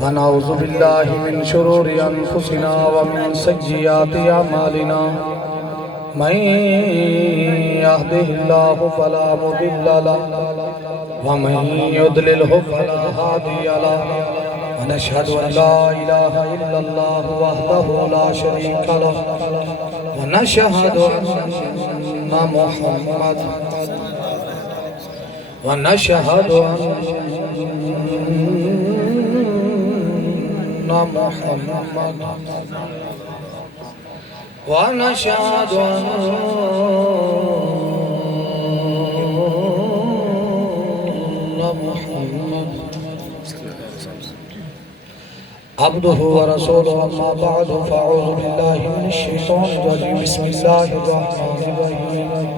ونعوذ بالله من شرور أنفسنا ومن سيئات أعمالنا من يهده الله فلا مضل له ومن يضلله فلا هادي له ونشهد أن لا إله إلا الله وحده لا شريك له ونشهد أن محمد ونشهد أن محمد ونشهد أن محمد عبده ورسوله أما بعد فأعوذ بالله من الشيطان الرجيم بسم الله الرحمن الرحيم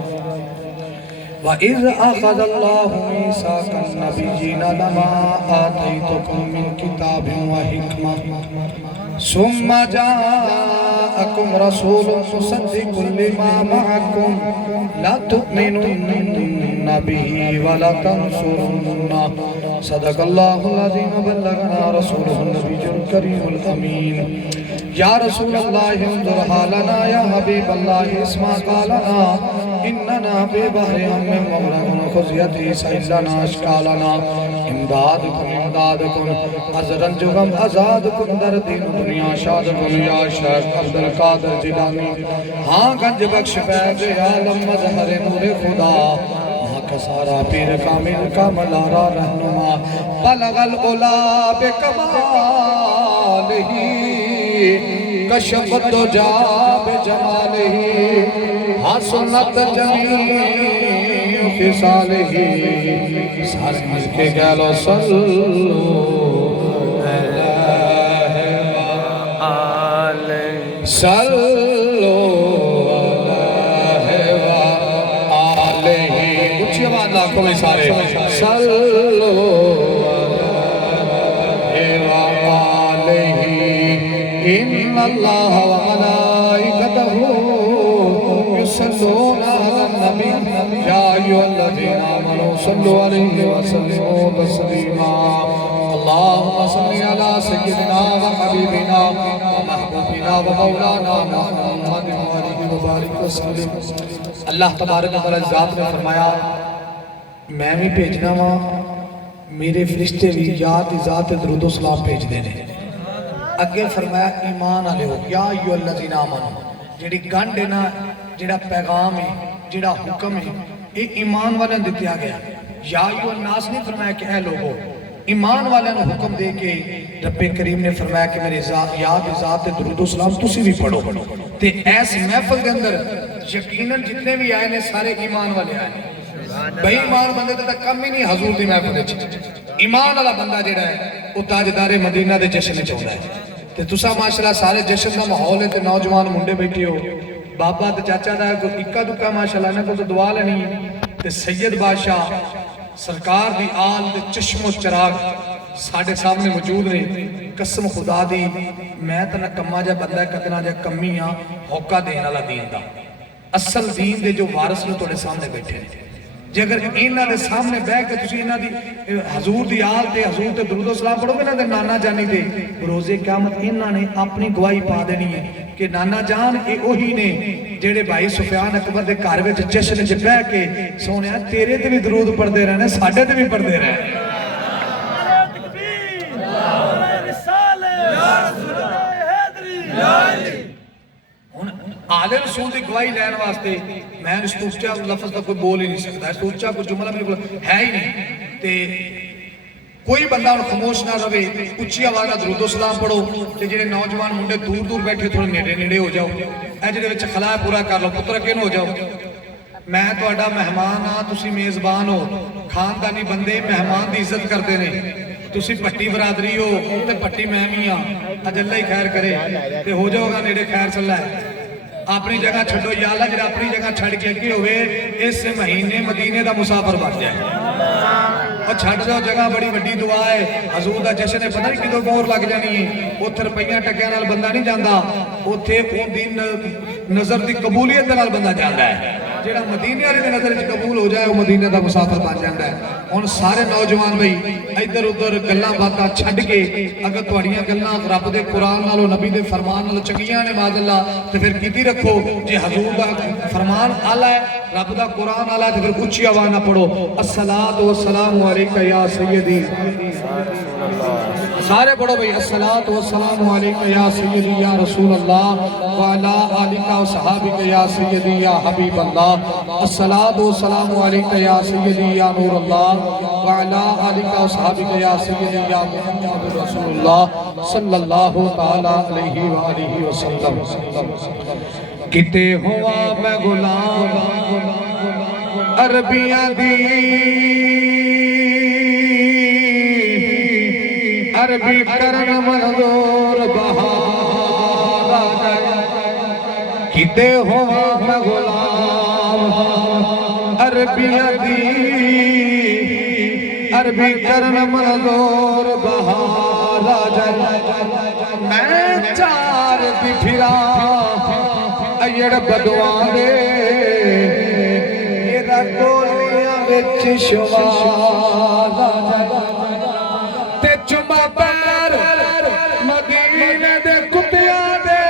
وَإِذْ أَخَذَ اللَّهُ مِيثَاقَ النَّبِيِّينَ لَمَا آتَيْتُكُم مِّن كِتَابٍ وَحِكْمَةٍ ثُمَّ جَاءَكُمْ رَسُولٌ مُصَدِّقٌ لِّمَا مَعَكُمْ لَتُؤْمِنُنَّ بِهِ وَلَتَنصُرُنَّهُ صدق الله العظيم وبلغنا رسوله النبي الكريم الأمين يا رسول الله انظر حالنا يا حبيب الله اسمع قالنا إننا ببحر هم مغرق خزيتي سيلنا أشكالنا امدادكم عذرا جغم ازادكم در دین دنیا شادکم یا شیخ عبدالقادر جیلانی ہاں گنج بخش فیض عالم مظہر نور خدا ہاں کا سارا پیر کامل کا ملارا رہنما بلغ العلا بکمالہی کشف الدجا بجمالہی حسنت جمیع خصالہی سارے مل کے گالو صلو صلو علیہ وآلہ اچھی آواز لاکھوں میں سارے صلو علیہ وآلہ ان اللہ وملائکتہ یصلون علی النبی یا ایھا الذین آمنوا صلوا علیہ وسلموا تسلیما اللہم صلی علی سیدنا وحبیبنا ومحبوبنا ومولانا محمد وآلہ وبارک وسلم اللہ تبارک و تعالی ذات نے فرمایا میں بھی بھیجنا ہوں میرے فرشتے بھی یاد ذات درود و سلام بھیج دینے اگے فرمایا ایمان والے ہو یا ایھا الذین آمنوا جڑی گنڈ ہے نا جڑا پیغام ہے جڑا حکم ہے یہ ایمان والے دیا گیا یا ایھا الناس نہیں فرمایا کہ اے لوگو ایمان والے نے حکم دے کے رب کریم نے فرمایا کہ میرے یاد ذات درود و سلام تسی بھی پڑھو تے ایس محفل کے اندر یقیناً جتنے بھی آئے نے سارے ایمان والے آئے بھئی ایمان بندے تو کم ہی نہیں حضور دی محفل ایمان والا بندہ جڑا ہے وہ تاجدار مدینہ دے جشن چاہتا ہے تے تسا ماشاءاللہ سارے جشن کا ماحول ہے تے نوجوان منڈے بیٹھے ہو بابا تے چاچا دا کوئی اکا دکا ماشاءاللہ نے کو تو دعا لینی تے سید بادشاہ سرکار دی آل دے چشم و چراغ ساڑھے سامنے موجود رہے قسم خدا دی میں تنہ کما جا بندہ کتنا جا کمی ہاں ہوکا دینا لا دین دا اصل دین دے جو وارث نے توڑے سامنے بیٹھے ہیں جے اگر انہاں دے سامنے بیٹھ کے تسی انہاں دی حضور دی آل تے حضور تے درود و سلام پڑھو گے نا دے نانا جانی دے روزے قیامت انہاں نے اپنی گواہی پا دینی ہے کہ نانا جان اے اوہی نے جڑے بھائی سفیان اکبر دے گھر وچ جشن وچ بیٹھ کے سونیا تیرے تے بھی درود پڑھدے رہنے ساڈے تے بھی پڑھدے رہنے آلے رسول دی گواہی لین واسطے میں اس توچہ لفظ کا کوئی بول ہی نہیں سکتا اس توچہ کوئی جملہ میرے کو ہے ہی نہیں تے کوئی بندہ اور خاموش نہ رہے اچھی آواز درود و سلام پڑھو تے جڑے نوجوان منڈے دور دور بیٹھے تھوڑے نیڑے نیڑے ہو جاؤ اے جڑے وچ خلا پورا کر لو پتر کین ہو جاؤ میں تہاڈا مہمان ہاں تسی میزبان ہو خاندانی بندے مہمان دی عزت کرتے نے تسی پٹی برادری ہو تے پٹی میں بھی ہاں اج اللہ ہی خیر کرے تے ہو جاؤ گا نیڑے خیر چلا ہے اپنی جگہ چھڑو یا اللہ جڑا اپنی جگہ چھڑ کے اگے ہوئے اس مہینے مدینے دا مسافر بن جائے اور چھڑ دو جگہ بڑی بڑی دعا ہے حضور دا جشن ہے پتہ نہیں کدوں مور لگ جانی ہے اوتھے روپیاں ٹکیاں نال بندہ نہیں جاندا اوتھے اون دی نظر دی قبولیت نال بندہ جاندا ہے جڑا مدینے والے دی نظر وچ قبول ہو جائے وہ مدینے دا مسافر بن جاندا ہے۔ ہن سارے نوجوان بھائی ادھر ادھر گلاں باتاں چھڈ کے اگر تہاڈیاں گلاں رب دے قرآن نالوں نبی دے فرمان نال چنگیاں نے معاذ اللہ تے پھر کیتی رکھو، جے حضور دا فرمان اعلی ہے رب دا قرآن اعلی ہے تے پھر اونچی آواز نہ پڑھو الصلاۃ والسلام علیکہ یا سیدی، سارے پڑھو بھائی الصلاۃ والسلام علیکہ یا سیدی یا رسول اللہ وعلی آلکہ و صحابکہ یا سیدی یا حبیب اللہ، الصلاۃ والسلام علیکہ یا سیدی یا نور اللہ وعلی آلکہ و صحابکہ یا سیدی یا محمد رسول اللہ صلی اللہ تعالی علیہ وآلہ وسلم۔ کتے ہوا میں غلام عربیاں دی عربی کرن منظور بہار آجائے، کتے ہوا میں غلام عربیاں دی عربی کرن منظور بہار آجائے، میں چار دی پھرا ایڑ بدوان دے میرا گولیاں وچ شمار آجائے، چما پیر مدینے دے کتیاں دے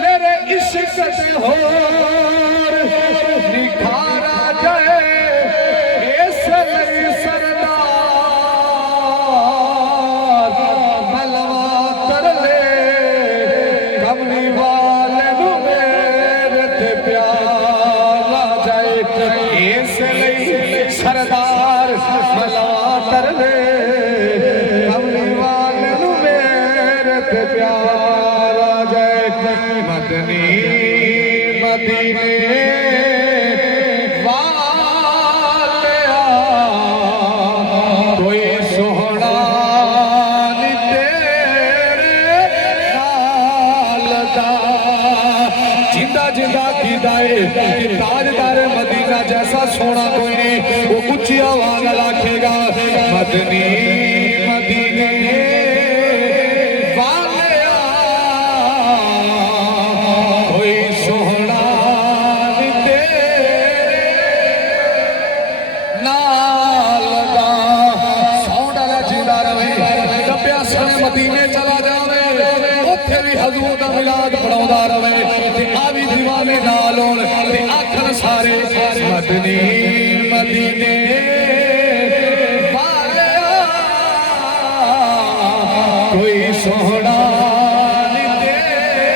میرے عشق دے ہور نکھارا جائے، اس لئی سردار ملوا تر لے کملی والے نو میرے تے پیار آ جائے، اس لئی سردار ملوا تر لے کملی والے نو میرے تے پیار آ جائے، مدنی مدینے والے کوئی سوہنا نہیں تیرے نال دا، جندہ جندہ کی دائے کہ تاجدار مدینہ جیسا سونا کوئی نہیں، وہ اونچی آواز لاکھے گا مدنی مدینے والے کوئی سونا نہیں تیرے نال دا، ساؤنڈ والا جیندہ رہے کپیا سنے مدینے چلا جاوے اتھے بھی حضور دا ملاد پڑھاؤندا رہے تے آوی دیوانے نال ہون تے آکھن سارے مدنی مدینے والے کوئی سوہنا نہیں تیرے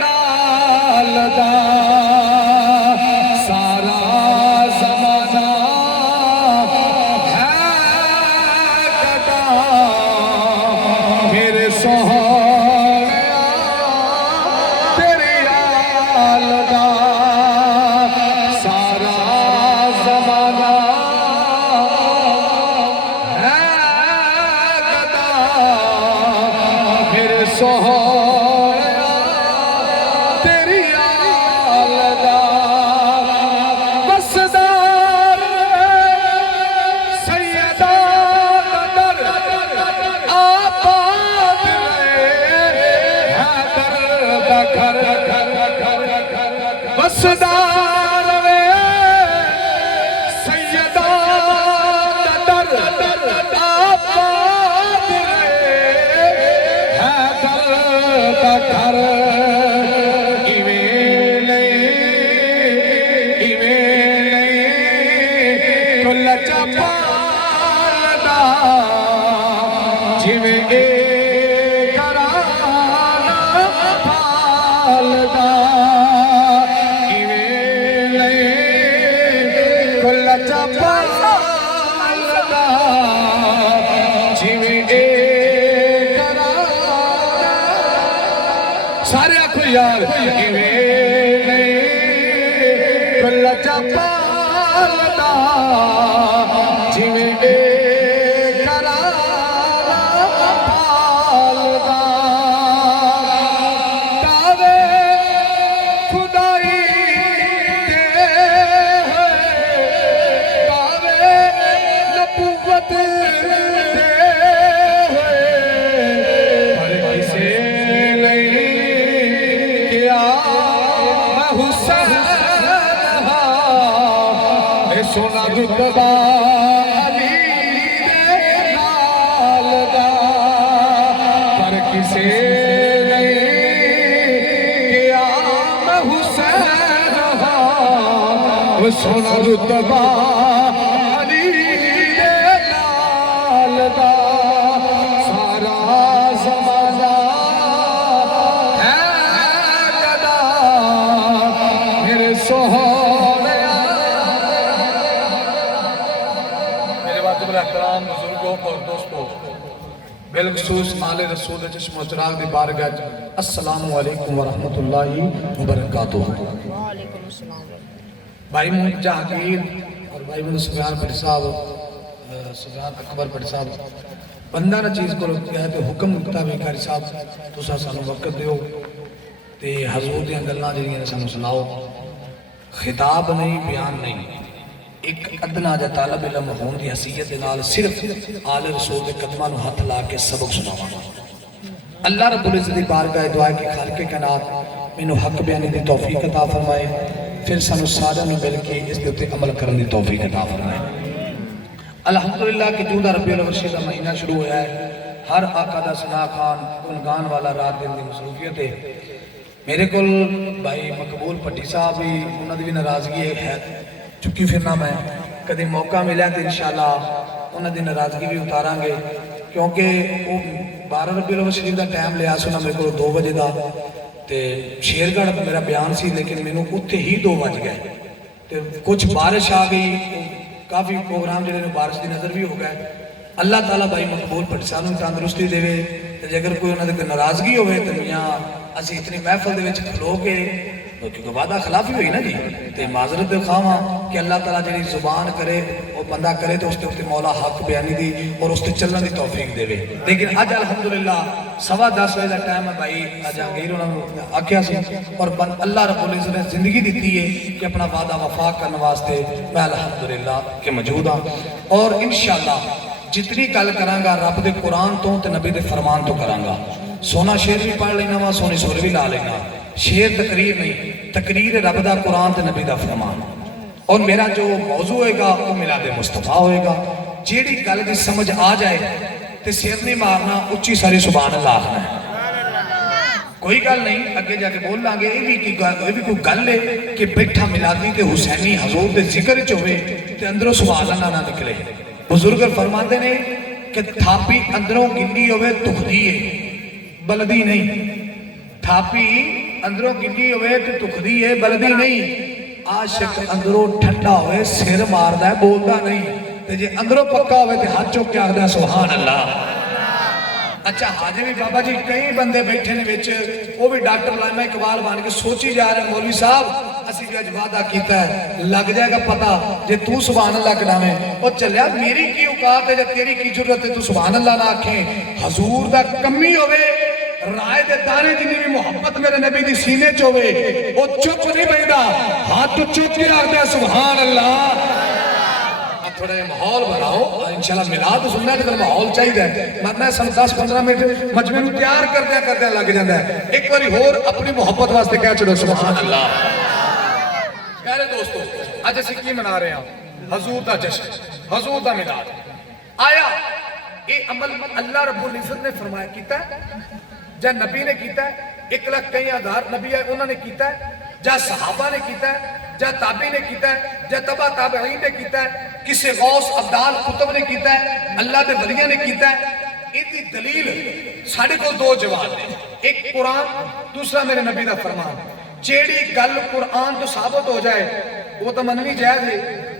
نال دا، سارا زمانہ ہے گدا میرے سوہنیا تیرے آل دا، سارا زمانہ ہے گدا میرے سوہنیا تیرے آل دا، بسدار سیدہ قدر آباد رہے حیدر دا گھر بسدار سیدہ قدر آباد رہے حیدر دا گھر، ایویں نہیں تو لچا پالدا جویں اے گھرانہ پالدا، ایویں نہیں تو لچا پالدا جویں اے گھرانہ، سارے آکھو یار ایویں نہیں تو لچا پالدا جویں اے گھرانہ پالدا، دعوے خدائی دے ہوئے دعوے نبوت دے رتبہ علی دے نال دا پر کسے نہیں کیا میں حسین ہاں وہ سونا رتبہ علی دے نال دا سارا زمانہ ہے گدا میرے سہولے میرے واجب احترام بزرگوں اور دوستوں بالخصوص آل رسول چشم و چراغ دی بارگاہ السلام علیکم ورحمت اللہ وبرکاتہ۔ وعلیکم السلام۔ بھائی محمد جہانگیر اور بھائی محمد سفیان پڑی صاحب سفیان اکبر پڑی صاحب بندہ نہ چیز کو کیا ہے تو حکم مطابق کاری صاحب تو سانو وقت دیو تے حضور دیاں گلاں جڑیاں نے سانو سناؤ۔ خطاب نہیں، بیان نہیں، ایک ادنا جا طالب علم ہون دی حیثیت دے نال صرف آل رسول دے قدماں نو ہاتھ لا کے سبق سناواں گا۔ اللہ رب العزت دی بارگاہ دعا ہے کہ خالق کائنات مینوں حق بیانی دی توفیق عطا فرمائے، پھر سانو سارا نو مل کے اس دے اوتے عمل کرن دی توفیق عطا فرمائے۔ الحمدللہ کہ جوں دا ربیع الاول دا مہینہ شروع ہویا ہے، ہر آقا دا ثنا خان گنگان والا رات دن دی مصروفیت ہے۔ میرے کول بھائی مقبول پٹی صاحب بھی انہاں دی بھی ناراضگی ہے چکی پھرنا میں کدی موقع ملا تو انشاءاللہ انہاں دی ناراضگی بھی اتاراں گے کیونکہ وہ 12 ربیع الاول شریف دا ٹائم لیا سنا میرے کو 2 بجے دا تے شیرگڑھ میرا بیان سی لیکن مینوں اتنے ہی 2 بج گئے تے کچھ بارش آ گئی، کافی پروگرام جڑے بارش دی نظر بھی ہو گئے۔ اللہ تعالیٰ بھائی مقبول پٹی صاحب نوں تندرستی دے تے اگر کوئی انہاں دے ناراضگی ہوئے تے میاں اسی اتنی محفل دے وچ کھلو کے کیونکہ وعدہ خلافی ہوئی نا جی تے معذرت دے خواہاں کہ اللہ تعالیٰ جڑی زبان کرے وہ بندہ کرے تو اس تے مولا حق بیانی دی اور اس تے چلن دی توفیق دے۔ لیکن اج الحمدللہ 10:15 بجے دا ٹائم ہے بھائی جہانگیر انہاں نوں آکھیا سی اور اللہ رب العزت نے زندگی دیتی ہے کہ اپنا وعدہ وفا کرنے واسطے میں الحمدللہ کہ موجود ہاں اور انشاءاللہ جتنی گل کراں گا رب دے قرآن تو تے نبی دے فرمان تو کراں گا۔ سونا شعر بھی پڑھ لینا وا، سونی سر بھی لا لینا، شعر تقریر نہیں، تقریر رب دا قرآن تے نبی دا فرمان۔ اور میرا جو موضوع ہوئے گا وہ میلاد مصطفیٰ ہوئے گا۔ جیڑی گل دی سمجھ آ جائے تے سر نہیں مارنا، اچھی ساری سبحان اللہ آخنا ہے، کوئی گل نہیں اگے جا کے بول لیں گے۔ یہ بھی کوئی گل ہے کہ بیٹھا میلادی تے حسینی حضور دے ذکر چ ہوئے تے اندروں سبحان اللہ نہ نکلے۔ بزرگ فرماتے ہیں کہ تھاپی اندروں گلی ہوئے تخدی ہے بلدی نہیں، تھاپی اندروں گلی ہوئے تو تخدی ہے بلدی نہیں، عاشق اندروں ٹھنڈا ہوئے سر ماردا ہے بولدا نہیں، تے جے اندروں پکا ہوئے تے ہاتھ چوک کے آکھدا ہے سبحان اللہ۔ اچھا حاجی بھی بابا جی کئی بندے بیٹھے نے وچ وہ بھی ڈاکٹر علامہ اقبال بن کے سوچی جا رہے ہیں مولوی صاحب اسی بھی اج وعدہ کیتا ہے لگ جائے گا پتہ جے تو سبحان اللہ کہاویں او چلیا میری کی اوقات ہے جے تیری کی ضرورت ہے تو سبحان اللہ نہ آکھیں۔ حضور دا کمی ہوئے رائے دے دانے جنہیں بھی محبت میرے نبی دی سینے چوے وہ چپ نہیں بہندا ہاتھ تو چپ کے آگے سبحان اللہ۔ اب تھوڑا یہ محول بناؤ انشاءاللہ میلاد سننا تو محول چاہیے میں سن 10-15 منٹ مجمع میں تیار کردیا لگ جاتا ہے۔ ایک باری اور اپنی محبت واسطے کہہ چڑھو سبحان اللہ۔ پیارے دوستو آج اسی کی منا رہے ہیں حضور دا جشن، حضور دا میلاد آیا۔ یہ عمل اللہ رب العزت نے فرمایا کیتا ہے جا نبی نے کیتا ہے، 1,00,000 نبی ہے انہوں نے کیتا ہے، جا صحابہ نے کیتا ہے، جا تابعی نے کیتا ہے، جا تبع تابعین نے کیتا ہے، کسی غوث ابدال قطب نے کیتا ہے، اللہ دے ولیاں نے کیتا ہے۔ ایتی دلیل ساڑھے کو 2 جواب نے، ایک قرآن دوسرا میرے نبی دا فرمان۔ جیڑی گل قرآن تو ثابت ہو جائے وہ تو مننی جائز ہے،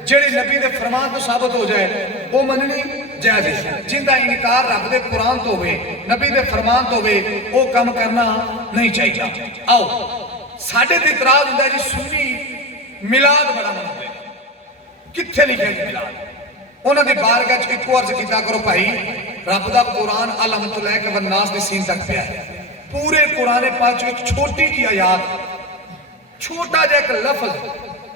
جیڑی نبی دے فرمان تو ثابت ہو جائے وہ مننی جائز ہے۔ جن دا انکار رب دے قرآن تو ہوئے نبی دے فرمان تو ہوئے وہ کام کرنا نہیں چاہیے۔ آؤ ساڑھے تے اعتراض ہوتا ہے جی سنی میلاد بڑا مناتے کتھے لکھے جی میلاد؟ انہوں نے بارگاہ ایک عرض کیتا کرو بھائی رب دا قرآن علامت الحق والناس دی سین تک پیا ہے، پورے قرآن پاک جو ایک چھوٹی کی آیات چھوٹا جا ایک لفظ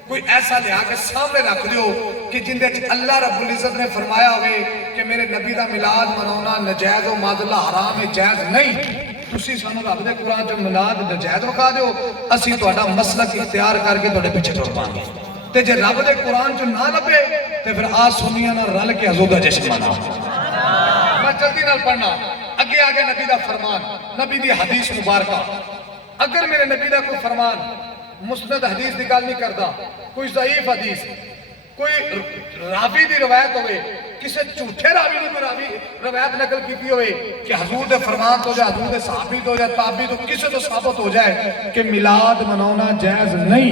کوئی ایسا لیا کہ سامنے رکھ دیو کہ جن دے اللہ رب العزت نے فرمایا ہوئے کہ میرے نبی دا میلاد منانا نجائز و معذلہ حرام ہے جائز نہیں، تسی سانو رب دے قرآن جو میلاد نجائز رکھا دیو اسی تو مسلک اختیار کر کے تو پیچھے ٹر پائیں گے۔ تے جے رب دے قرآن جو نہ لبے تے پھر آ سنیاں نہ رل کے حضور دا جشن منا. میں جلدی نال پڑھنا اگے آگے نبی دا فرمان نبی دی حدیث مبارکہ. اگر میرے نبی دا کوئی فرمان مسند حدیث دی گل نہیں کردا, کوئی ضعیف حدیث, کوئی راوی دی روایت ہوئے, کسی جھوٹے راوی نے راوی روایت نقل کی ہوئے کہ حضور دے فرمان تو جائے, حضور دے صحابی تو جائے, تابعی تو کسی تو ثابت ہو جائے کہ میلاد منانا جائز نہیں,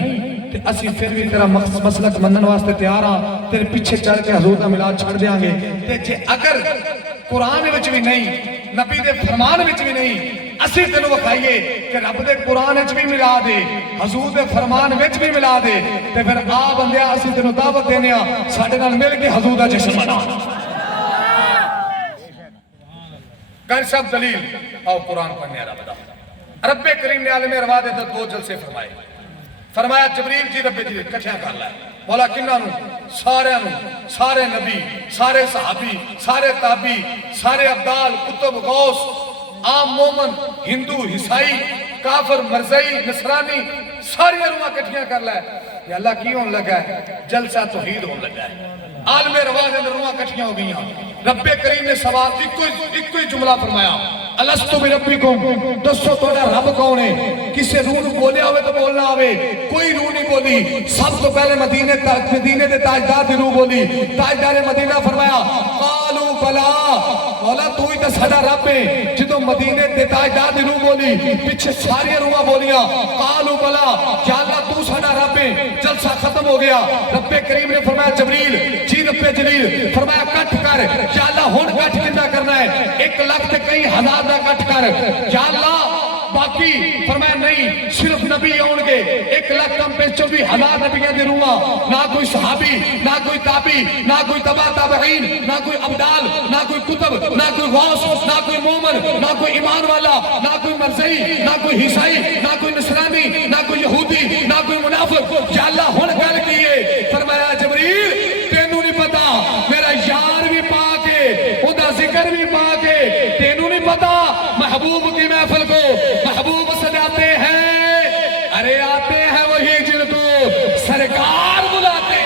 تے اسی پھر بھی تیرا مسلک منن واسطے تیار ہاں, تیرے پیچھے چڑھ کے حضور دا میلاد چھڑ دیاں گے. تے جے اگر قرآن وچ بھی نہیں, نبی دے فرمان وچ بھی نہیں, اسی تینوں وکھائیے کہ رب دے قرآن وچ بھی ملا دے, حضور دے فرمان وچ بھی ملا دے, تے پھر آ بندیا اسی تینوں دعوت دینے ہاں ساڈے نال مل کے حضور دا جشن منا. کر سب دلیل آؤ قرآن پڑھنے رب دا. رب کریم نے عالم ارواح دے دو جلسے فرمائے. فرمایا جبریل جی رب جی کٹھیاں کر لائے. مولا کنہاں نوں؟ سارے نوں, سارے نبی, سارے صحابی, سارے تابعی, سارے ابدال, کتب, غوث, عام مومن, ہندو, عیسائی, کافر, مرزائی, نصرانی, ساری روحاں کٹھیاں کر لائے. یا اللہ کی ہون لگا ہے؟ جلسہ توحید ہون لگا ہے. عالم ارواح دے روحاں کٹھیاں ہو گئیاں. رب کریم نے سوال ایک کوئی جملہ فرمایا, الستو بربکم, دسو تہاڈا رب کون ہے؟ کسے روح نوں بولیا ہوئے تو بولنا آوے, کوئی روح نہیں بولی. سب تو پہلے مدینے دے تاجدار دی روح بولی. تاجدار مدینہ فرمایا قالوا بلا, مولا تو ہی تے ساڈا رب ہے. جدوں مدینے دے تاجدار دی روح بولی, پیچھے ساری روحاں بولیاں قالوا بلا, یا اللہ تو ساڈا رب ہے. جلسہ ختم ہو گیا. رب کریم نے فرمایا جبریل جی رب جلیل, فرمایا کٹ کر. یا اللہ ہن کٹ کتنا کرنا ہے؟ 1 لاکھ تے کئی ہزار دا کٹ کر. یا اللہ باقی فرمایا نہیں, صرف نبی ہون گے. 1 لاکھ کم پہ 24,000 نبیاں دی روحاں, نہ کوئی صحابی, نہ کوئی تابعی, نہ کوئی تبع تابعین, نہ کوئی ابدال, نہ کوئی کتب, نہ کوئی غوث, نہ کوئی مومن, نہ کوئی ایمان والا, نہ کوئی مرزئی, نہ کوئی عیسائی, نہ کوئی نصرانی, نہ کوئی یہودی, نہ کوئی منافق. یا اللہ ہن گل کیے. فرمایا جبریل تینوں نہیں پتا, میرا یار بھی پاک ہے, اوندا ذکر بھی پاک ہے, تینوں نہیں پتا محبوب کی محفل کو محبوب سجاتے ہیں. ارے آتے ہیں وہی جن کو سرکار بلاتے ہیں.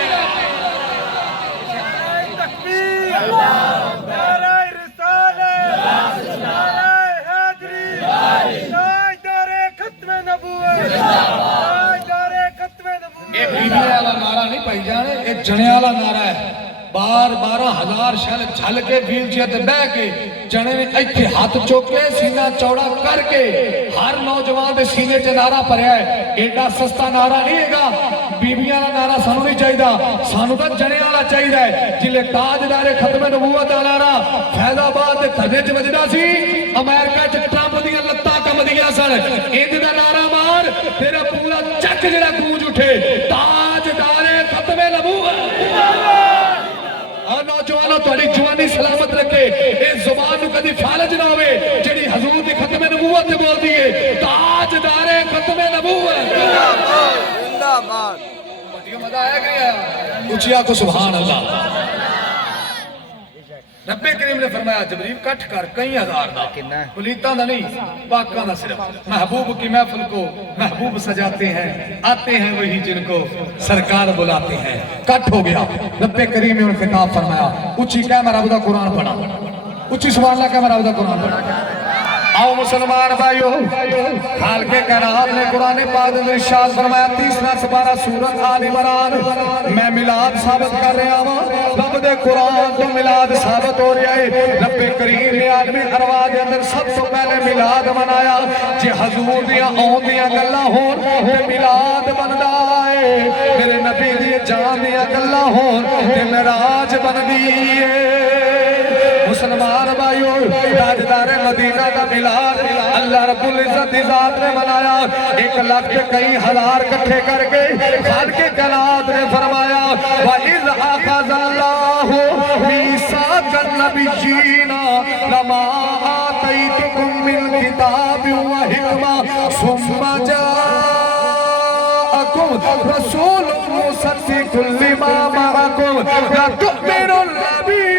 یہ بیبی والا نعرہ نہیں پائی جانے, یہ جنے والا نعرہ ہے. 12,000 شل جھل کے ویل چیئر تے بہ کے جنے نے ایتھے ہاتھ چوکے سینہ چوڑا کر کے ہر نوجوان دے سینے چ نعرہ پڑیا ہے. ایڈا سستا نعرہ نہیں ہے گا. بیبیاں والا نعرہ سانو نہیں چاہیے, سانو تو جنے والا چاہیے. جلے تاجدار ختم نبوت دا نعرہ فیض آباد دے تھنے چ وجدا سی, امریکہ چ ٹرمپ دیاں لتاں کمدیاں سن, انج دا نعرہ مار تیرا پورا چک جڑا گونج اٹھے تاجدار ختم نبوت. نوجوانوں تہاڈی جوانی سلامت رکھے, اس زبان نو کدی فالج نہ ہوئے جڑی حضور دی ختم نبوت تے بول دیے تاجدار ختم نبوت. زندہ باد. مزہ آیا کہ نہیں آیا؟ اونچیا کو سبحان اللہ. رب کریم نے فرمایا جبریل کٹھ کر کئی ہزار دا, پلیتاں دا نہیں, پاکاں دا صرف. محبوب کی محفل کو محبوب سجاتے ہیں, آتے ہیں وہی جن کو سرکار بلاتے ہیں. کٹ ہو گیا. رب کریم نے ان خطاب فرمایا, اونچی کہہ میں رب دا قرآن پڑھا, اونچی سبحان اللہ کہہ میں رب دا قرآن پڑھا. آؤ مسلمان بھائیو, خالق کائنات نے قرآن پاک میں ارشاد فرمایا 30واں سپارہ سورۃ آل عمران, میں میلاد ثابت کر رہا ہوں. رب دے قرآن تو میلاد ثابت ہو رہا ہے. رب کریم نے عالم ارواح دے اندر سب سے پہلے میلاد منایا. جے حضور دیاں آن دیاں گلاں ہون تے میلاد بندا ہے, میرے نبی دی جان دیاں گلاں ہون تے معراج بندی ہے. مسلمان بھائیو, تاجدار مدینہ کا میلاد اللہ رب العزت دی ذات نے منایا. 1 لاکھ تے کئی ہزار کٹھے کر کے خالق کائنات نے فرمایا وَإِذْ أَخَذَ اللَّهُ مِيثَاقَ النَّبِيِّينَ لَمَا آتَيْتُكُم مِّن كِتَابٍ وَحِكْمَةٍ ثُمَّ جَاءَكُمْ رَسُولٌ مُصَدِّقٌ لِّمَا مَعَكُمْ لَتُؤْمِنُنَّ بِهِ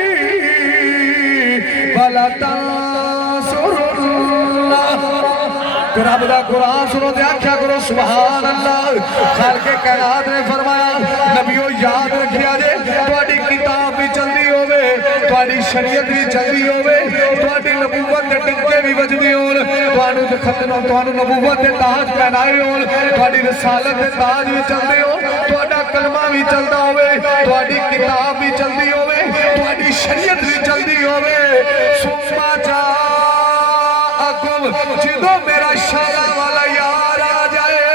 وَلَتَنصُرُنَّهُ. تو رب دا قرآن سنو دے آکھیا کرو سبحان اللہ۔ خالق کائنات نے فرمایا نبیو یاد رکھیا جے تواڈی کتاب بھی چلدی ہوے، تواڈی شریعت بھی چلدی ہوے، تواڈی نبوت دے ٹکے بھی وجدی ہون، تانوں تے ختم تانوں نبوت دے تاج پہنائے ہون، تواڈی رسالت دے تاج بھی چلدے ہون، تواڈا کلمہ بھی چلدا ہوے، تواڈی کتاب بھی چلدی ہوے، تواڈی شریعت بھی چلدی ہوے۔ سما جاءکم جدو میرا شالا والا یار آ جائے،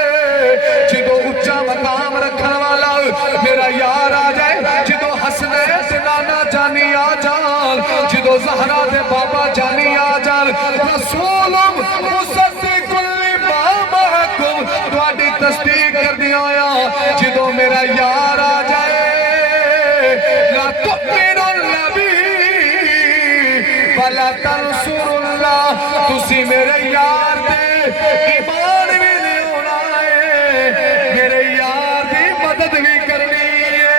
جدو اچھا مقام رکھن والا میرا یار آ جائے، جدو حسنین سے نانا جانی آ جان، جدو زہرا دے بابا جانی آ جان، رسولم مصدق لما معکم تواڈی تصدیق کر دیا آیا، جدو میرا یار آ جائے لا تؤمنن بی ولا تنصر اللہ، تسی میرے یار دے ایمان بھی لیونا ہے، میرے یار دی مدد بھی کرنی ہے۔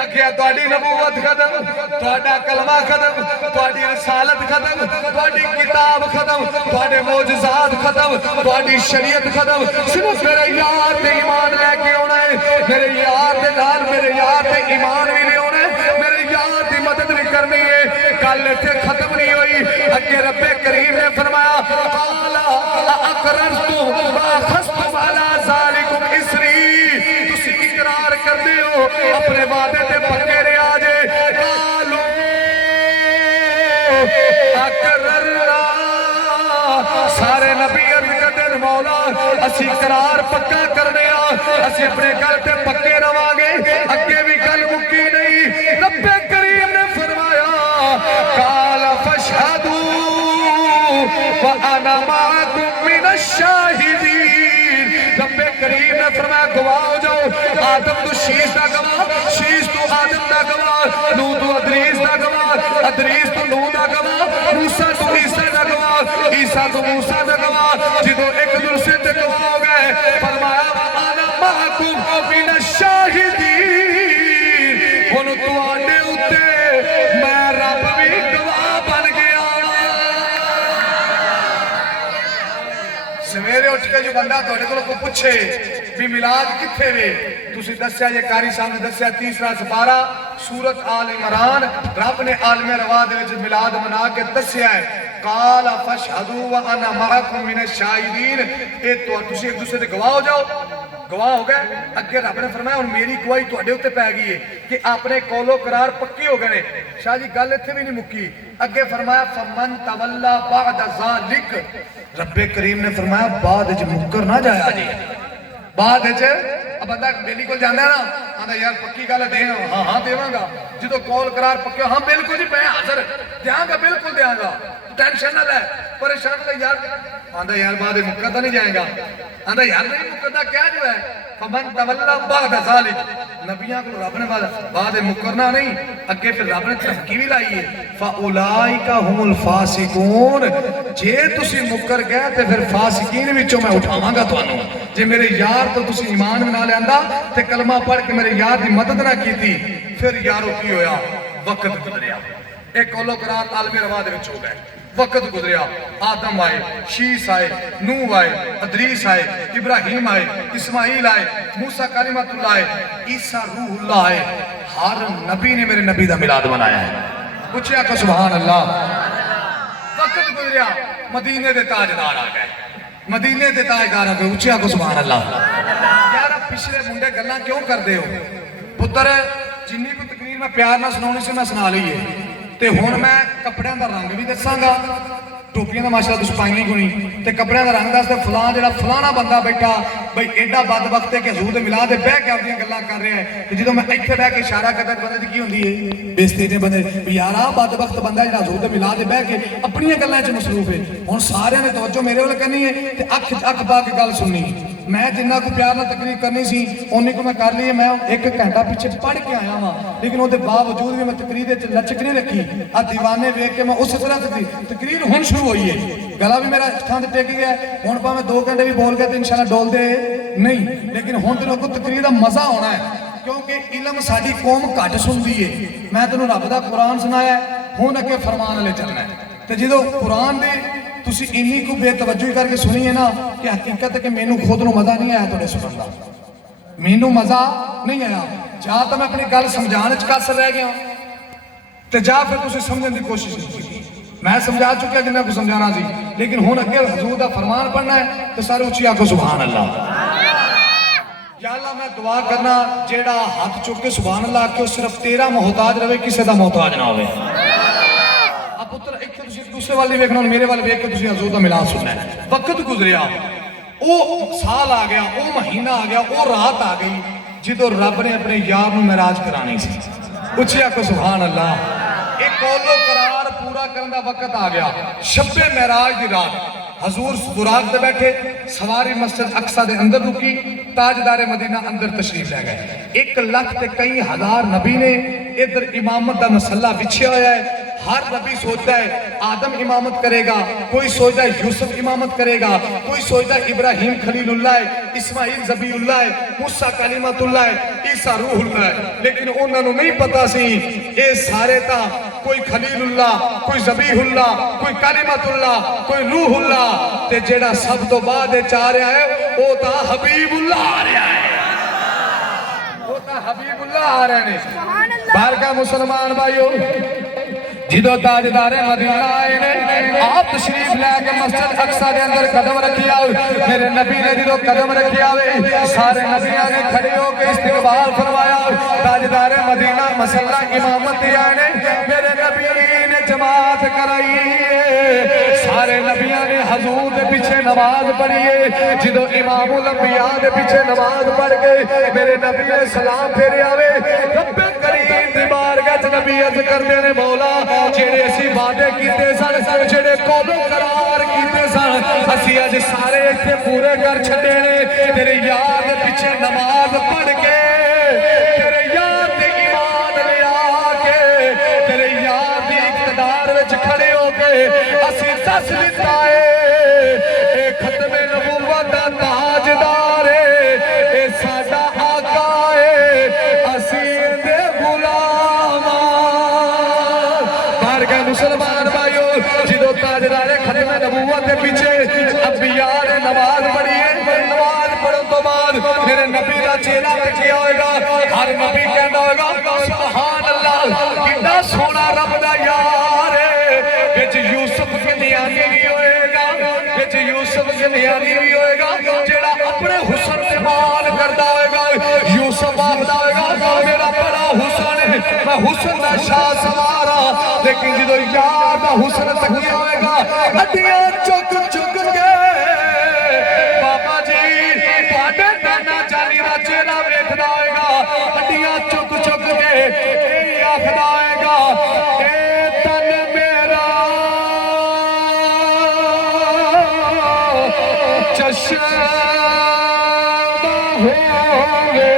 آکھیا تواڈی نبوت ختم، تواڈا کلمہ ختم، تواڈی رسالت ختم، تواڈی کتاب ختم، تواڈے معجزات ختم، تواڈی شریعت ختم، صرف میرے یار دے ایمان لے کے ہونا ہے، میرے یار دے نال میرے یار دے ایمان بھی لے ہونا ہے، میرے یار دی مدد بھی کرنی ہے۔ گل ایتھے ختم نہیں ہوئی، اگے رب کریم نے فرمایا قال اقررتم واخذتم علی ذالکم اسری، تسی اقرار کردے ہو اپنے وعدے تے پکے رہا جے، قالوا اقررنا، سارے نبی عرض کردے مولا اسی قرار پکا کرنے اسی اپنے گل تے پکے رہاں گے، اگے بھی گل مکی نہیں۔ رب کریم نے فرمایا قال فاشهدوا وانا معكم من الشاہدین، رب کریم نے فرمایا گواہ ہو جاؤ، آدم تو شیش دا گواہ، شیش تو آدم دا گواہ، نوح تو ادریس دا گواہ، ادریس تو نوح دا گواہ، موسیٰ تو عیسیٰ دا گواہ، عیسیٰ تو موسیٰ دا گواہ، جدو ایک دوسرے تے گواہ ہو گئے، فرمایا وانا معكم من الشاہدین، انہوں تو آنے ہوتے میں رب بھی گواہ بن گیا۔ سویرے اٹھ کے جو بندہ تو اٹھے کو پوچھے بھی میلاد کتھے وے، تُسی دسیا یہ قاری صاحب نے دسیا 3 سپارہ سورت آل عمران، رب نے عالم روا دے وچ میلاد منا کے دسیا ہے قال فاشهدوا وانا معكم من الشاہدین، اے تو تُسی ایک دوسرے تے گواہ ہو جاؤ، گواہ ہو گئے۔ اگے رب نے فرمایا اور میری گواہی تواڈے اوتے پے گئی ہے کہ اپنے قول و قرار پکے ہو گئے۔ شاہ جی گل ایتھے بھی نہیں مکی، اگے فرمایا فمن تولا بعد ذالک، رب کریم نے فرمایا بعد وچ مکر نہ جایا جی، بعد وچ اب بندہ بیلی کو جانا ہے نا، آندا یار پکی گل دے ہاں ہاں دیواں گا، جدو قول قرار پکے ہاں بالکل جی میں حاضر دیاں گا، بالکل دیاں گا، ٹینشن نہ لے، پریشان نہ یار، آندا یار بعد مکر تو نہیں جائے گا، آندا یار نہیں مکردا کیا جو ہے فمن تولا بعد ذالک، نبیاں کو رب نے بعد مکرنا نہیں، اگے پھر رب نے دھمکی بھی لائی ہے فاولائک هم الفاسقون، جے تسی مکر گئے تے پھر فاسقین وچوں میں اٹھاواں گا تانوں، جے میرے یار تو تسی ایمان بنا لیندا تے کلمہ پڑھ کے میرے یار دی مدد نہ کیتی، پھر یارو کی ہویا وقت گزریا، ایک قول و قرار عالم روا دے وچ ہو گئے، وقت گزریا، آدم آئے، شیس آئے، نوح آئے، ادریس آئے، ابراہیم آئے، اسماعیل آئے، موسیٰ کلمۃ اللہ آئے، عیسیٰ روح اللہ آئے، ہر نبی نے میرے نبی دا میلاد منایا ہے، پوچھیا کہ سبحان اللہ۔ وقت گزریا، مدینے دے تاجدار آ گئے، مدینے دے تاجدار آ گئے، پوچھیا کہ سبحان اللہ۔ یار پچھلے منڈے گلاں کیوں کر دے ہو پتر، جنی کو تقریر میں پیار نہ سناؤنی سے میں سنا لئیے، تے ہون میں کپڑیاں دا رنگ بھی دساں گا، ٹوپیاں دا ماشاءاللہ تُس پائیں کوئی نہیں، تے کپڑیاں دا رنگ دستے فلان جڑا فلانا بندہ بیٹھا بھئی ایڈا بدبخت ہے کہ حضور دے میلاد دے بہ کے اپنی گلاں کر رہے ہیں، تے جدوں میں ایتھے بہ کے اشارہ کردا بندے دی کی ہوندی ہے بےزتی نے بندے بھی یارا بدبخت بندہ جڑا حضور دے میلاد دے بہ کے اپنی گلاں وچ مصروف ہے، ہن سارے نے توجہ میرے ول کرنی ہے تے اکھ پا کے گل سننی ہے۔ میں جنہ کو پیار نہ تقریر کرنی سی انہی کو میں کر لی ہے، میں 1 گھنٹہ پیچھے پڑھ کے آیا ہاں، لیکن وہ دے باوجود بھی میں تقریر لچک نہیں رکھی، دیوانے ویکھ کے میں اس طرح تقریر ہن شروع ہوئی ہے، گلا بھی میرا تھان تے ٹک گیا ہے، ہن پا میں 2 گھنٹے بھی بول گیا تو انشاءاللہ ڈول دے نہیں، لیکن ہن تے لوگوں کو تقریر دا مزہ ہونا ہے، کیونکہ علم ساڈی قوم گھٹ سنتی ہے۔ میں تینوں رب دا قرآن سنایا ہے، ہن اگے فرمان والے چلنا ہے، تو جدو قرآن دے تسی انہی کو بے توجہ کر کے سنی ہے نا کہ حقیقت ہے کہ میں نو خود نو مزہ نہیں آیا توڑے سنن دا، میں نو مزہ نہیں آیا، جہاں تو میں اپنی گل سمجھانے چکاسر رہ گیا تو جا پھر تسی سمجھن دی کوشش نہیں کی، میں سمجھا چکیا جنہیں کو سمجھانا سی، لیکن ہون اگے حضور دا فرمان پڑھنا ہے تو سارے اچھی آکو سبحان اللہ۔ یا اللہ میں دعا کرنا جیڑا ہاتھ چکے سبحان اللہ کہ صرف تیرا محتاج رہے کسے دا محتاج نہ ہوئے۔ اب پتر ایک تو تسی دوسرے والی ویکھنا میرے والے ویکھ کے تسی حضور دا ملاد سننا ہے، وقت گزریا، او سال آ گیا، او مہینہ آ گیا، او رات آ گئی جدو رب نے اپنے یار نو معراج کرانی سی، اچھیا کو سبحان اللہ۔ ایک قول و قرار پورا کرنے دا وقت آ گیا، شب معراج دی رات حضور براق دے بیٹھے، سواری مسجد اقصی دے اندر رکی، تاجدار مدینہ اندر تشریف لے گئے، 1 تے کئی ہزار نبی نے ادھر امامت دا مسئلہ بچھے ہویا ہے، ہر نبی سوچتا ہے آدم امامت کرے گا، کوئی سوچتا ہے یوسف امامت کرے گا، کوئی سوچتا ہے ابراہیم خلیل اللہ ہے، اسماعیل ذبیح اللہ ہے، موسیٰ کلمت اللہ ہے، عیسیٰ روح اللہ ہے، لیکن انہوں نے نہیں پتا سی اے سارے تا کوئی خلیل اللہ، کوئی ذبیح اللہ، کوئی کلمت اللہ، کوئی روح اللہ، تے جیڑا سب تو بعد چاہ رہا ہے وہ تا حبیب اللہ آ رہا ہے، وہ تا حبیب اللہ آ رہے ہیں۔ بارکہ مسلمان بھائیو، جدو تاجدار مدینہ آئے نے آپ تشریف لے کے مسجد اقصی دے اندر قدم رکھی آئے، میرے نبی نے جدو قدم رکھی آئے سارے نبیان نے کھڑے ہو کے استقبال فرمایا، تاجدار مدینہ مسئلہ امامت آئے میرے نبی نے جماعت کرائی، سارے نبیان نے حضور دے پیچھے نماز پڑھیے، جدو امام الانبیاء دے پیچھے نماز پڑھ گئے میرے نبی نے سلام پھیرے آئے، رب کریم دی بارگاہ نبی عرض کر دینے مولا جیڑے اسی وعدے کیتے سن، جیڑے قول و قرار کیتے سن، اسی اج سارے ایتھے پورے کر چھڈے نے، تیرے یار دے پیچھے نماز پڑھ کے، تیرے یار دے ایمان لے آ کے، تیرے یار دی اقتدار وچ کھڑے ہو کے اسی دس لیتا ہے اے ختم نبوت دا تاجدار ہے، اے ساڈا آقا ہے، اسی دے مسلمان بھائیو، جدو تاجدار ختم نبوت کے پیچھے انبیاء نے نماز پڑھی ہے، نماز پڑھن تو بعد میرے نبی کا چہرہ پہ کیا ہوئے گا، ہر نبی کہنا ہوئے گا سبحان اللہ کتنا سونا رب دا یار ہے، بچ یوسف کنیانی بھی ہوئے گا، بچ یوسف کنیانی بھی ہوئے گا، جیڑا اپنے حسن سے مان کردہ ہوئے گا، یوسف آخدہ ہوئے گا میرا بڑا حسن ہے، میں حسن دا شاہ سوارا، لیکن جدو یار دا حسن تکیا ہوئے گا ہڈیاں چک چک کے بابا جی پاڑے دانا چالی دا چیرہ ویکھدا ہوئے گا، ہڈیاں چک چک کے اے آخدا ہوئے گا اے تن میرا چشم ہوئے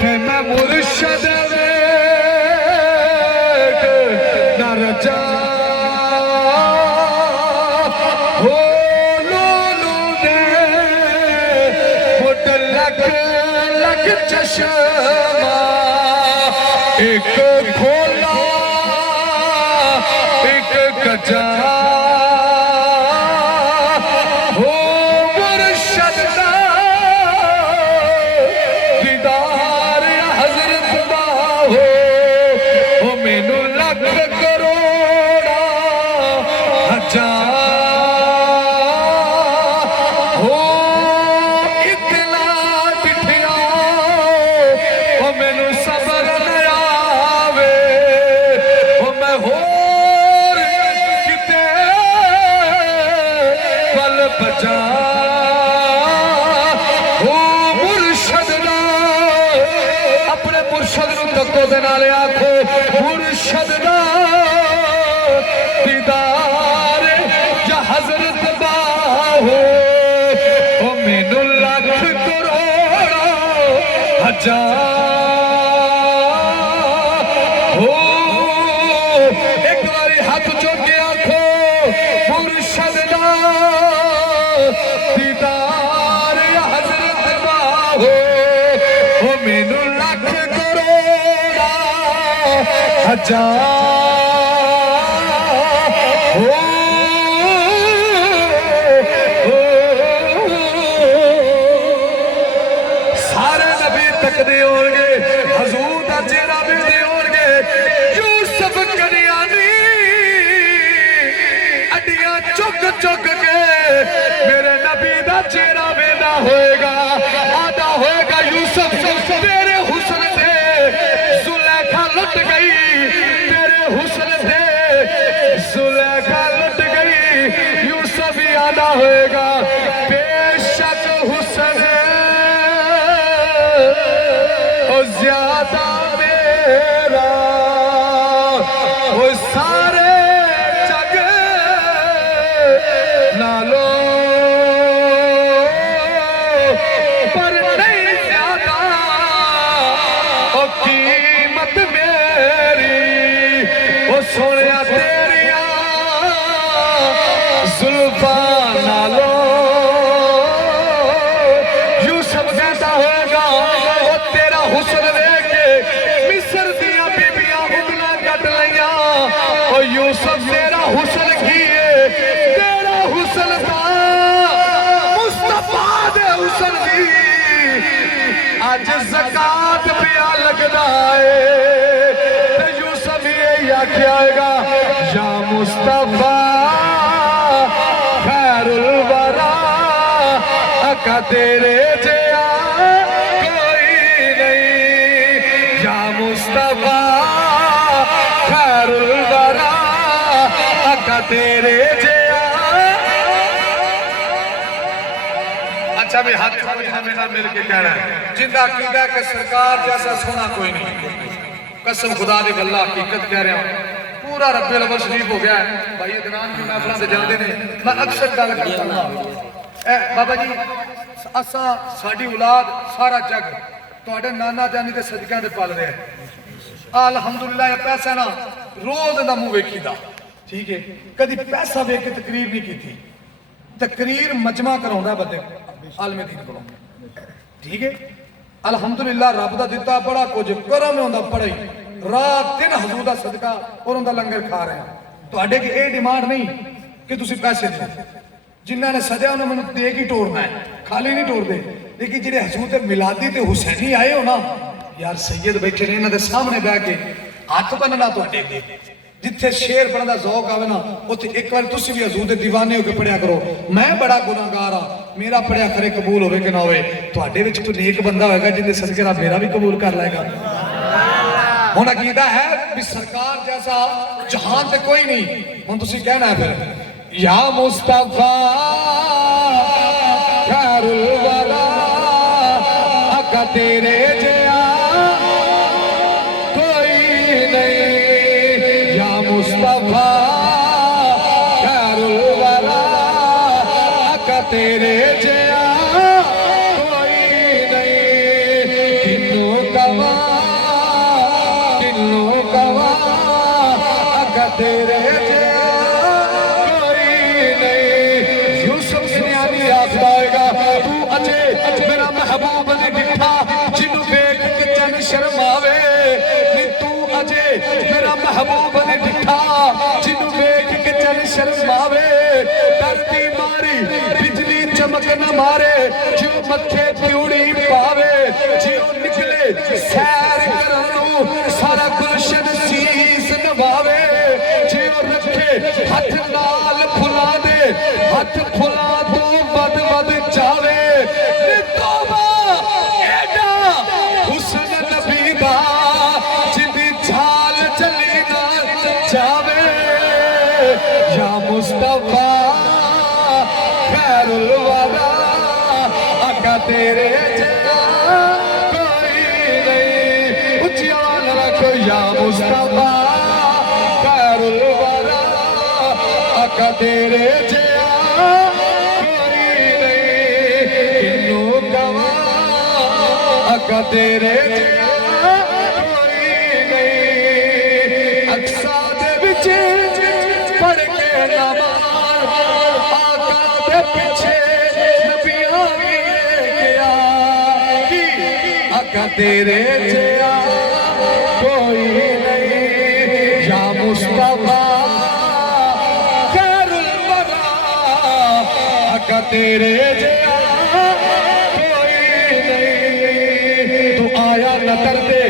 کہ میں مرشد چشمہ ایک کھولا ایک کجا ہو مرشد دا دیدار حضرت دا ہو مینو لکھ کروڑا ہزار دنالے آنکھو مرشد دا دیدار یا حضرت دا ہو مینو لکھ کروڑا ہزار ہو ایک باری ہاتھ چوکے آنکھو مرشد دا دیدار یا حضرت دا ہو مینو لکھ ہزار ہوئے گا یوسف تیرے حسن سے زلیخا لٹ گئی، تیرے حسن سے زلیخا لٹ گئی، یوسف آدھا ہوئے گا بے شک حسن او زیادہ میرا وہ سارے جگ نالو پر نہیں زیادہ او قیمت میری وہ سوڑیا تیریاں زلفاں نالو یوسف کہتا ہوگا وہ تیرا حسن لے کے مصر دیا بیبیاں اگلا کٹ لیا اور یوسف تیرا حسن کیے تیرا حسن تھا مصطفیٰ دے حسن دی آج زکاة پیا لگنا ہے تے یوسف یہ کیا گا یا مصطفیٰ خیر الورا اکا تیرے جیا کوئی نہیں یا مصطفیٰ خیر الورا اکا تیرے جیا اچھا بھی ہاتھ چھوڑنا میرا مل کے کہہ رہا ہے جندہ عقیدہ کہ سرکار جیسا سونا کوئی نہیں، قسم خدا دے واللہ حقیقت کہہ رہے ہیں، پورا رب الاول شریف ہو گیا ہے بھائی ادنان کی محفلہ سے جاندے نے میں اکثر گل کرتا ہوں بابا جی اساں ساڈی اولاد سارا جگ تواڈے نانا جانی دے صدقیاں دے پال رہے ہیں الحمدللہ یہ پیسہ نا روز دا منہ ویکھی دا ٹھیک ہے کدی پیسہ ویکھ کے تقریر نہیں کی تھی تقریر مجمع کراؤندا بندے عالم دین کو ٹھیک ہے الحمدللہ رب دا دیتا بڑا کچھ کرم ہوندا پڑھائی رات دن حضور دا صدقہ اور ان دا لنگر کھا رہے ہیں تو اڈے کی اے ڈیمانڈ نہیں کہ تسی پیسے دو جنہاں نے سجا انہوں نے دے کی ٹورنا ہے خالی نہیں ٹور دے لیکن جنہیں حضور ملادی تے حسینی آئے ہو نا یار سید بیٹھے نے انہوں نے سامنے بیٹھ کے ہاتھ بننا تو اڈے دے جتھے شیر پڑھنا دا ذوق آوے نا اتھے ایک بار تسی بھی حضور دے دیوانے ہو کے پڑھیا کرو میں بڑا گناہگار ہاں میرا پڑھیا کرے قبول ہوئے کہ نہ ہوئے تو اڈے وچ تو نیک بندہ ہوئے گا جن دے صدقے رب میرا بھی قبول کر لائے گا ہونا عقیدہ ہے بھی سرکار جیسا جہان تے کوئی نہیں ہن تسی کہنا ہے پھر یا مصطفیٰ خیر الورا اکا تیرے جیا کوئی نہیں یا مصطفیٰ خیر الورا اکا تیرے جیا کوئی نہیں کنوں کوا اکا تیرے جیا میرا محبوب نے دکھا جنہوں بیک کے چن شرم آوے تو اجے میرا محبوب نے دکھا جنہوں بیک کے چن شرم آوے دردی ماری بجلی چمک نہ مارے جو متھے تیوڑی پاوے جو نکلے سیر کرنو سارا گلشن سیس نواوے جو رکھے ہاتھ نال پھلا دے ہاتھ پھلا دو ود ود چاوے مصطفیٰ خیر الورا اکا تیرے جیا کوئی نہیں اچھی آواز رکھو یا مصطفیٰ خیر الورا اکا تیرے جیا کوئی نہیں کنوں کوا اکا تیرے جیا کوئی نہیں اکسا دے بچے پڑھ کے نمان آقا دے پیچھے نبیاں گیا کی آقا تیرے جیا کوئی نہیں یا مصطفیٰ خیر الورا آقا تیرے جیا کوئی نہیں تو آیا نہ کر دے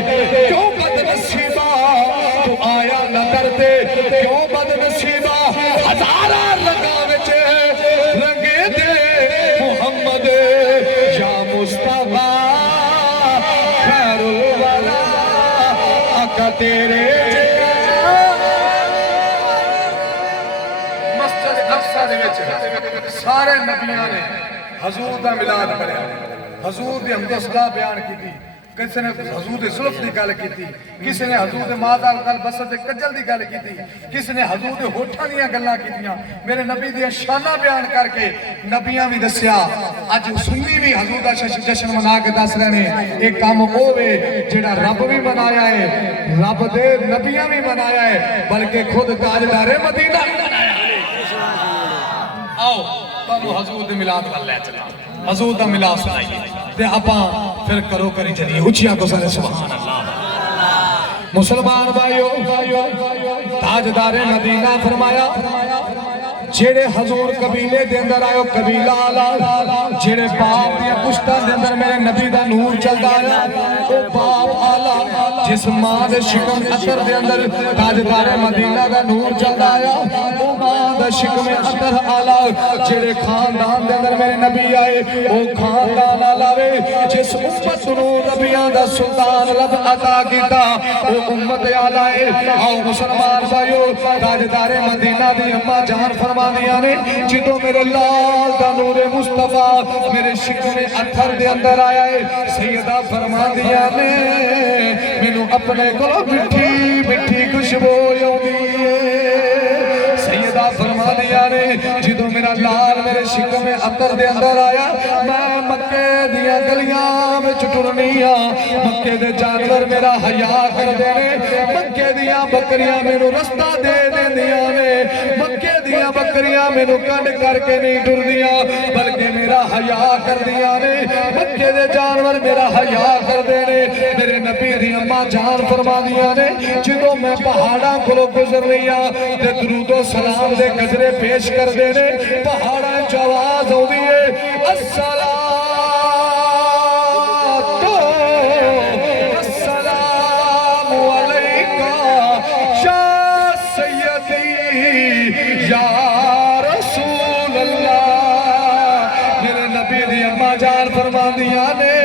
کیوں بد نصیبہ تو آیا نہ کر دے کیوں بد نصیبہ ہزارہ رنگا وچ رنگے دے محمد تیرے مسجد اقصا دے وچ سارے نبیاں نے حضور دا میلاد پڑھیا حضور دی حمد و ثنا بیان کیتی کسی نے حضور دے زلف دی گل کیتی کسی نے حضور دے مادا گل بسر دے کجل دی گل کیتی کسی نے حضور دے ہوٹھاں دیاں گلاں کیتیاں میرے نبی دی شاناں بیان کر کے نبیاں بھی دسیا اج سنی بھی حضور دا جشن منا کے دس رہے نے ایک کام ہوے جڑا رب بھی منایا ہے رب دے نبیاں بھی منایا ہے بلکہ خود تاجدار مدینہ بھی منایا ہے آؤ تانوں حضور دے میلاد کر لے چلا حضور دا میلاد سنائیے تے اپاں پھر کرو کری چلیے اچھیاں تو سارے سبحان اللہ مسلمان بھائیو تاجدار مدینہ فرمایا جڑے حضور قبیلے دے اندر آئے قبیلہ آلا جڑے باپ دیا پشتاں دے اندر میرے نبی دا نور چلدا آیا او باپ آلا جس ماں دے شکم اثر دے اندر تاجدار مدینہ دا نور چلدا آیا او ماں دا شکم اثر آلا جڑے خاندان دے اندر میرے نبی آئے او خاندان آلا وے جس امت نو نبیان دا سلطان رب عطا کیتا او امت آلا ہے آؤ مسلمان بھائیو تاجدار مدینہ دی اماں جان فرما دیا نے جدو میرے لال دا نور مصطفیٰ میرے شکم اتھر دے اندر آیا ہے سیدہ فرما دیا نے مینو اپنے کو مٹھی مٹھی خوشبو یومی سیدہ فرما دیا نے جدو میرا لال میرے شکم اتھر دے اندر آیا میں مکے دیا گلیاں میں چٹرنیاں مکے دے جانور میرا حیاء کر دینے مکے دیا بکریاں میرے رستہ دے دیا نے مکے دیا بکریاں میں نو کنڈ کر کے نہیں ڈر دیا بلکہ میرا حیاء کر دیا نے مکے دے جانور میرا حیاء کر دینے میرے نبی دی اماں جان فرما دیا نے جدو میں پہاڑاں کو گزر لیا دے درود و سلام دے گزرے پیش کر دینے پہاڑاں جواز ہو دیئے السلام علیکہ شاہ سیدی یا رسول اللہ میرے نبی دی اماں جان فرما دیا نے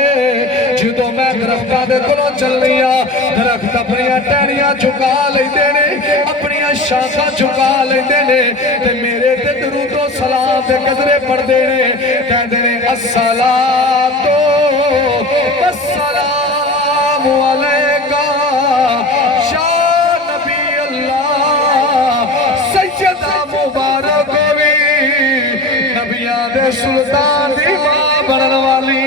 جدو میں درختہ دے کلوں چل لیا درخت اپنیاں ٹہنیاں چکا لے دینے اپنیاں شاخاں چکا لے دینے تے میرے تے درود و سلام دے گزرے پڑھ دینے کہہ دینے السلام علیکہ شاہ نبی اللہ سیدہ مبارک ہوئی نبیان دے سلطان دی ماں بڑھن والی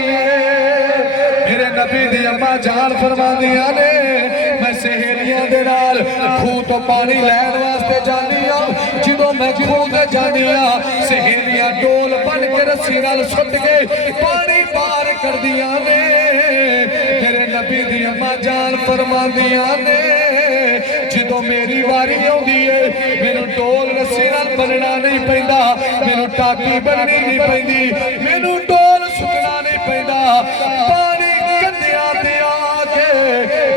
میرے نبی دی اماں جان فرما دیا نے میں سہیلیاں دے نال کھو تو پانی لین واسطے جانیا جدو میں کھو دے جانیا سہیلیاں ڈول بن کے رسی نال سٹ کے پانی پار کر دیا نے میرے نبی دی اماں جان فرما دیا نے جدو میری واری ہوں دیئے میرے ڈول رسی نال بننا نہیں پہندا میرے ٹاکی بننی نہیں پہندی میرے ڈول سکنا نہیں پہندا پانی کندیاں دیا کے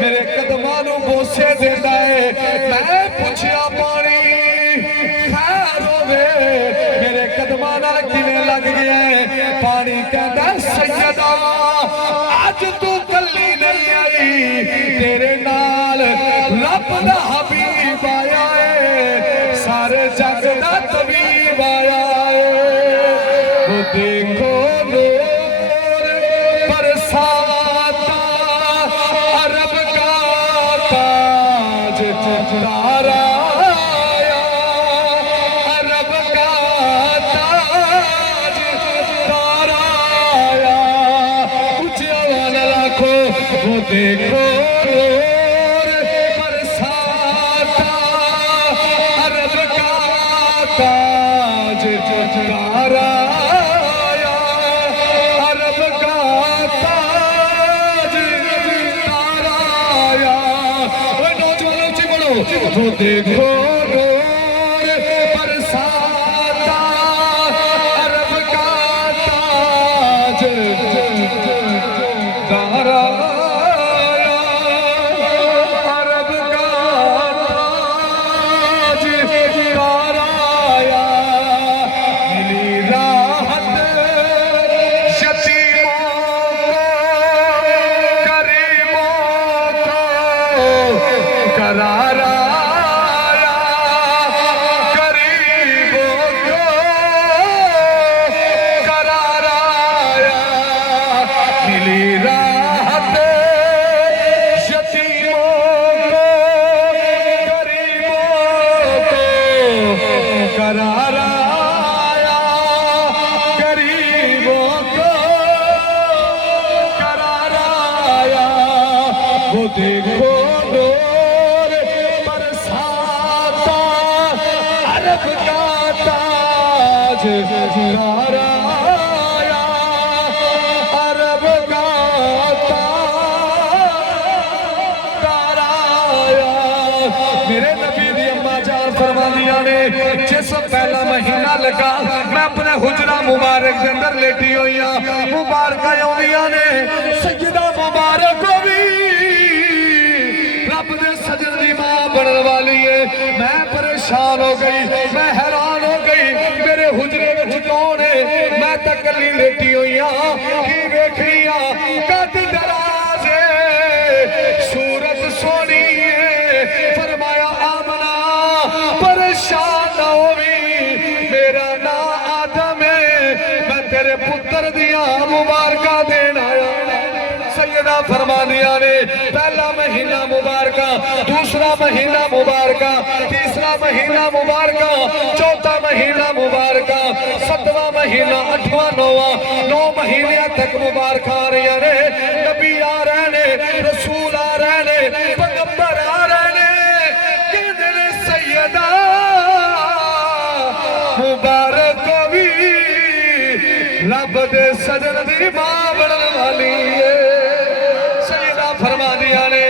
میرے قدمانوں بوسے دیتا ہے میں پوچھیا پانی خیر ہوئے میرے قدمانہ کنے لگ گیا ہے پانی کہتا سیدہ آج تو کلی نہیں آئی تیرے نال رب دا حبیب آیا ہے سارے جگ دا طبیب آیا ہے وہ دیکھو نور برساتا عرب کا تاج تارا آیا عرب کا تاج تارا آیا کچھ آوان لاکھو وہ دیکھو نور برساتا عرب کا تاج تارا آیا عرب کا تاج تارا آیا وہ نوجوان اچھی بڑھو وہ دیکھو نور برساتا عرب کا تاج تارا آیا عرب کا تاج تارا آیا ملی راحت یتیموں کو غریبوں کو قرار آیا غریبوں کو قرار آیا ملی راحت یتیموں کو غریبوں کو قرار آیا غریبوں کو قرار آیا وہ دیکھو نور برساتا عرب کا تاج قرار آیا عرب کا تاج قرار آیا میرے نبی دی اماں جان فرماندیاں نے جس پہلا مہینہ لگا میں اپنے حجرہ مبارک کے اندر لیٹی ہوئی ہاں مبارکہ یومیاں نے سیدہ مبارک کو بھی رب دے سجن دی ماں بڑھن والی ہے میں پریشان ہو گئی میں حیران ہو گئی میرے حجرے وچ کون ہے میں تکلی لیٹی ہوئی ہاں کی ویکھنی ہاں قد دراز ہے صورت سونی ہے فرمایا آمنہ پریشان نہ ہوئی میرا نا آدم ہے میں تیرے پتر دیا مبارکہ دینا آیا سیدہ فرمانیاں نے پہلا مہینہ مبارکہ دوسرا مہینہ مبارکہ تیسرا مہینہ مبارکہ چوتھا مہینہ مبارکہ ستواں مہینہ اٹھواں نواں 9 مہینے تک مبارکہ آ رہی ہیں نبی آ رہے ہیں رسول آ رہے ہیں پیغمبر آ رہے ہیں کہنے نے سیدہ مبارک بھی رب دے سجن دی ماں بڑھن والی ہے سیدہ فرمانیاں نے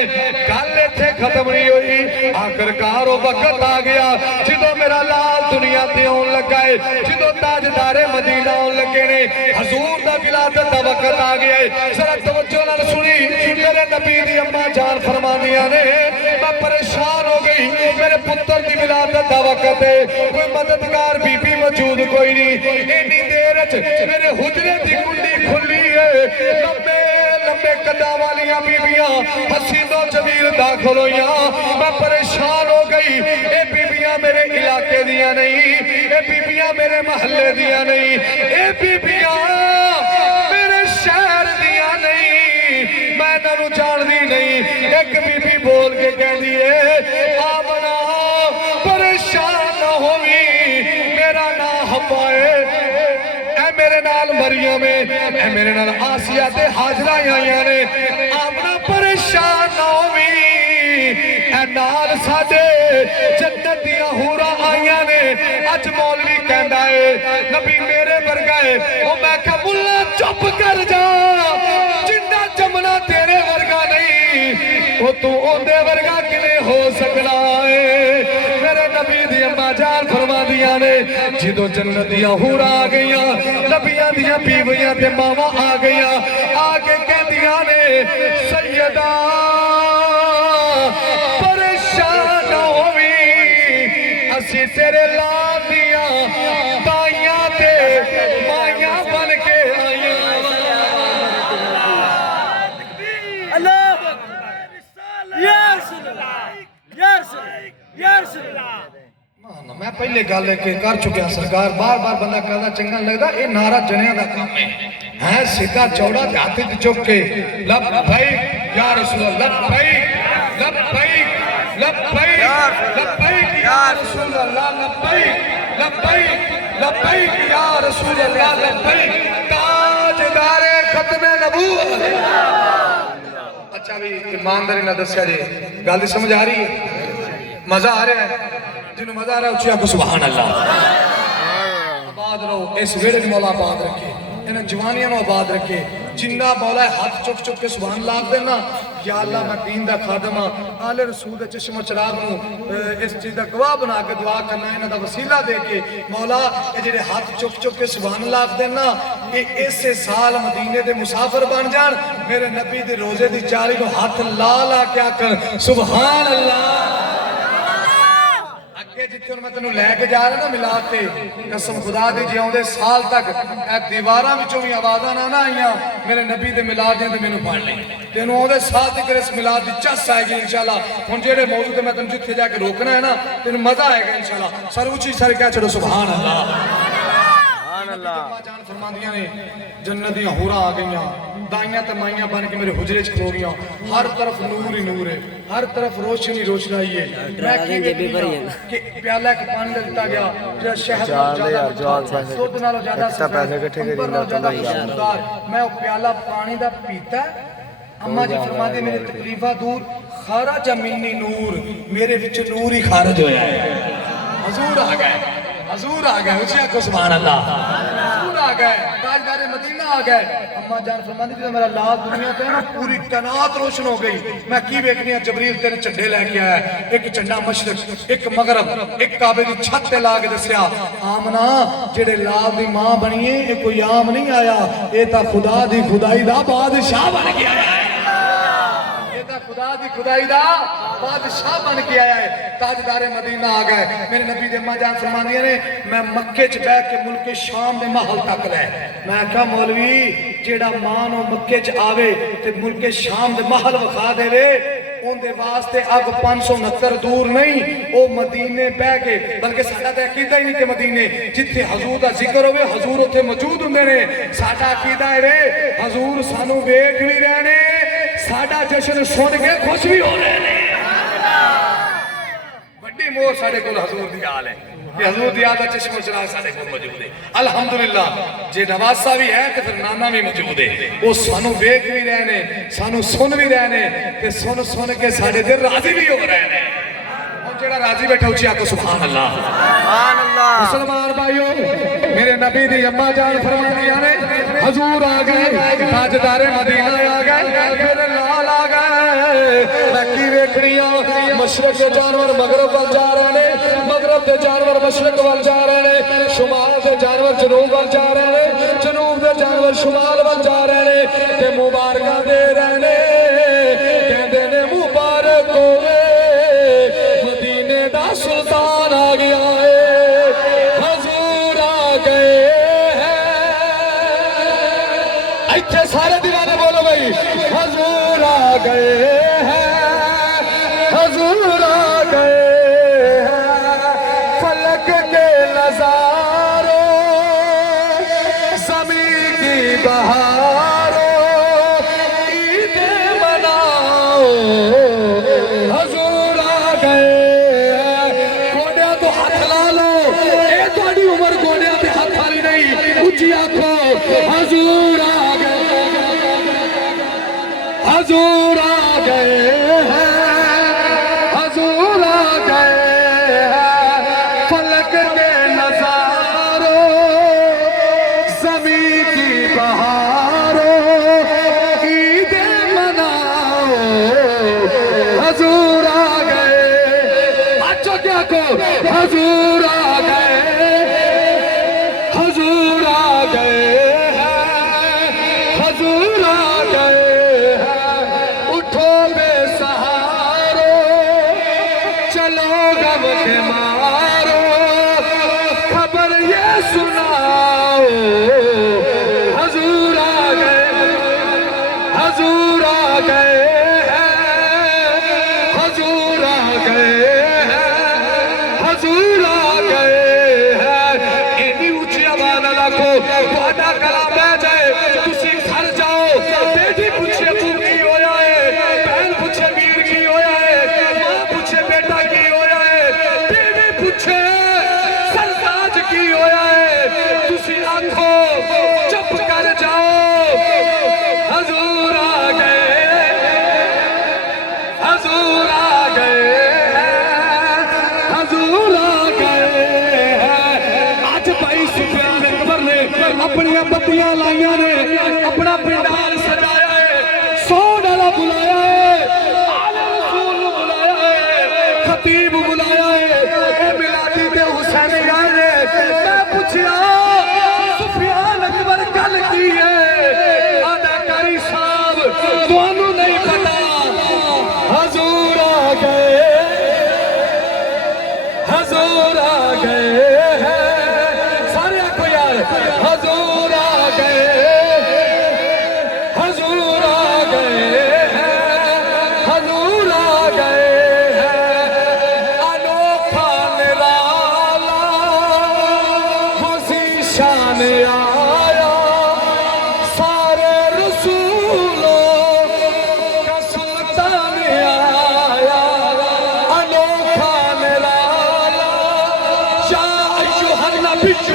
گل ایتھے ختم نہیں ہوئی آخرکار وہ وقت آ گیا جدو میرا لال دنیا تے آن لگا ہے جدو تاجدار مدینہ آن لگے نے حضور دا ولادت دا وقت آ گیا ہے ذرا توجہ نال سنی میرے نبی دی اماں جان فرماندیاں نے میں پریشان ہو گئی میرے پتر دی ولادت دا وقت ہے کوئی مددگار بی بی موجود کوئی نہیں اینی دیر وچ میرے حجرے دی کنڈی کھلی ہے لمبے لمبے قداں والیاں بیبیاں حسین و جمیل داخل ہویاں میں پریشان ہو گئی اے بیبیاں میرے علاقے دیاں نہیں اے بیبیاں میرے محلے دیاں نہیں اے بیبیاں میرے شہر دیاں نہیں میں انہاں جان دی نہیں ایک بیبی بول کے کہہ دیے آمنہ پریشان نہ ہوئی میرا نام ہپائے اے میرے نال مریم اے میرے نال آسیہ تے حاجرہ آئیاں نے آمنہ پریشان نہ ہوئی اے نال ساڑے جنت دیاں حورا آئیاں نے اج مولوی کہندا ہے نبی میرے ورگا ہے او میں کہا ملا چپ کر جا جنہ جمنا تیرے ورگا نہیں وہ تو اوندے ورگا کنے ہو سکنا ہے میرے نبی دی اماں جان فرما دیا نے جدو جنت دیاں حورا آ گئیاں نبیاں دیاں بیویاں تے ماما آ گئیاں آگے کہہ دیا نے سیدہ پریشان نہ ہوئی اسی تیرے لال دیاں تائیاں تے مائیاں بن کے آئیاں اللہ یا رسول اللہ یا رسول اللہ یا رسول اللہ میں پہلے گل کہ کر چکیا سرکار بار بار بندہ کہنا چنگا لگتا یہ نعرہ جنیاں دا کام ہے سیدھا چوڑا ہاتھ چک کے لبیک یا رسول اللہ لبیک لبیک لبیک لبیک یا رسول اللہ لبیک لبیک لبیک یا رسول اللہ لبیک تاجدار ختم نبوت اچھا بھی ایمانداری نہ دسیا جی گل سمجھ آ رہی ہے مزہ آ رہا ہے جنہوں مزہ آ رہا ہے اچھا کو سبحان اللہ آباد رہو اس ویڑے مولا آباد رکھے انہیں جوانیاں آباد رکھے جنہ مولا ہاتھ چک چک کے سبحان اللہ دینا یا اللہ میں دین دا خادم ہاں آل رسول دے چشم و چراغ نو اس چیز دا گواہ بنا کے دعا کرنا انہاں دا وسیلہ دے کے مولا یہ جڑے ہاتھ چک چک کے سبحان اللہ دینا یہ اس سال مدینے دے مسافر بن جان میرے نبی دے روزے دی چاری نو ہاتھ لا لا کیا کر سبحان اللہ مکے جتھے میں تینوں لے کے جا رہا نا ملاد تے قسم خدا دی جے آؤندے سال تک اے دیواراں وچوں وی آوازاں نہ آئیاں میرے نبی دے ملاد دے مینوں پڑھ لیں تینوں آؤندے سال تک اس ملاد دی چس آئے گی انشاءاللہ ہن جڑے موضوع تے میں تینوں جتھے جا کے روکنا ہے نا تینوں مزہ آئے گا انشاءاللہ سر اونچی سر کہہ چھڑو سبحان اللہ اللہ جان فرماندیاں نے جنتیاں حوراں آ گئیاں دائیاں تے مائیاں بن کے میرے حجرے چ کھلو گئیاں ہر طرف نور ہی نور ہے ہر طرف روشنی روشنائی ہے میں کی دیکھنی کہ پیالہ ایک پانی دلتا گیا جو شہد نالوں زیادہ دودھ نالوں زیادہ امبر نالوں زیادہ خوشبودار میں وہ پیالہ پانی دا پیتا ہے اماں جی فرماندے میرے تکلیفاں دور خارج منی نور میرے وچ نور ہی خارج ہویا ہے حضور آ گئے حضور آ گئے اچھا کو سبحان اللہ حضور آ گئے تاجدار مدینہ آ گئے اماں جان فرماندی کہ میرا لال دنیا تے نا پوری کائنات روشن ہو گئی میں کی ویکھنی ہے جبریل تیرے جھنڈے لے کے آیا ایک جھنڈا مشرق ایک مغرب ایک کعبے دی چھت تے لا کے دسیا آمنا جڑے لال دی ماں بنی ہے یہ کوئی عام نہیں آیا یہ تا خدا دی خدائی دا بادشاہ بن کے آیا ہے خدا دی خدائی دا بادشاہ بن کے آیا ہے تاجدار مدینہ آ گئے میرے نبی دے اماں جان فرماندیاں نے میں مکے چ بیٹھ کے ملک شام دے محل تک لے میں کہا مولوی جیڑا ماں نو مکے چ آوے تے ملک شام دے محل وکھا دے وے ان دے واسطے اب 569 دور نہیں او مدینے بہ کے بلکہ ساڈا تے عقیدہ ہی نہیں کہ مدینے جتھے حضور دا ذکر ہوے حضور اوتھے موجود ہوندے نے ساڈا عقیدہ ہے حضور سانو ویکھ وی رہنے ساڈا جشن سن کے خوش بھی ہو رہے ہیں بڑی مور ساڈے کول حضور دی آل ہے کہ حضور دی آل دا چشم و چراغ ساڈے کول موجود ہے الحمدللہ جے نواسا بھی ہے تے پھر نانا بھی موجود ہے وہ سانو ویکھ بھی رہے نے سانو سن بھی رہے نے تے سن کے ساڈے دل راضی بھی ہو رہے ہیں اور جڑا راضی بیٹھا اونچی آکھو سبحان اللہ سبحان اللہ مسلمان بھائیو میرے نبی دی اماں جان فرماندیاں نے حضور آ گئے تاجدار مدینہ آ گئے میرے لال آ گئے میں کی ویکھنی آ مشرق دے جانور مغرب وال جا رہے نے مغرب دے جانور مشرق وال جا رہے نے شمال دے جانور جنوب وال جا رہے نے جنوب دے جانور شمال وال جا رہے نے تے مبارکاں دے رہے نے کہندے نے مبارک ہوے مدینے دا سلطان آ گیا ہے حضور آ گئے ایتھے سارے دیوانے بولو بھائی حضور آ گئے ہیں حضور آ گئے ہیں فلک کے نظاروں زمین کی بہاروں عید مناؤ حضور آ گئے ہیں گوڑیاں تو ہاتھ لا لو اے تھوڑی عمر گوڑیاں تے ہاتھ والی نہیں اونچی آنکھو حضور آ گئے حضور آ گئے ہیں حضور آ گئے ہیں فلک کے نظاروں زمین کی بہاروں عید مناؤ حضور آ گئے اچھا کیا کو حضور آ گئے حضور آ گئے ہیں حضور آ گئے ہیں اٹھو بے سہارو چلو غم کے مارو خبر یہ سناؤ حضور آ گئے حضور آ گئے ہیں حضور آ گئے ہیں حضور آ گئے ہیں اینی اونچی آواز نہ رکھو تہاڈا کلام بہ جائے تسی گھر جاؤ بیٹی پوچھے تو کی ہویا ہے بہن پوچھے ویر کی ہویا ہے ماں پوچھے بیٹا کی ہویا ہے بیوی پوچھے سرتاج کی ہویا ہے تسی آنکھو چپ کر جاؤ حضور آ گئے حضور آ گئے حضور آ گئے آج بھائی سفیان اکبر نے اپنی بتیاں لائیاں نے اپنا پنڈال سجایا ہے سو ڈالا بلایا ہے آل رسول بلایا ہے خطیب بلایا ہے اے میلادی تے حسین آئے میں پوچھیا سفیان اکبر گل کی ہے اداکاری صاحب تانوں نہیں پتا حضور آ گئے حضور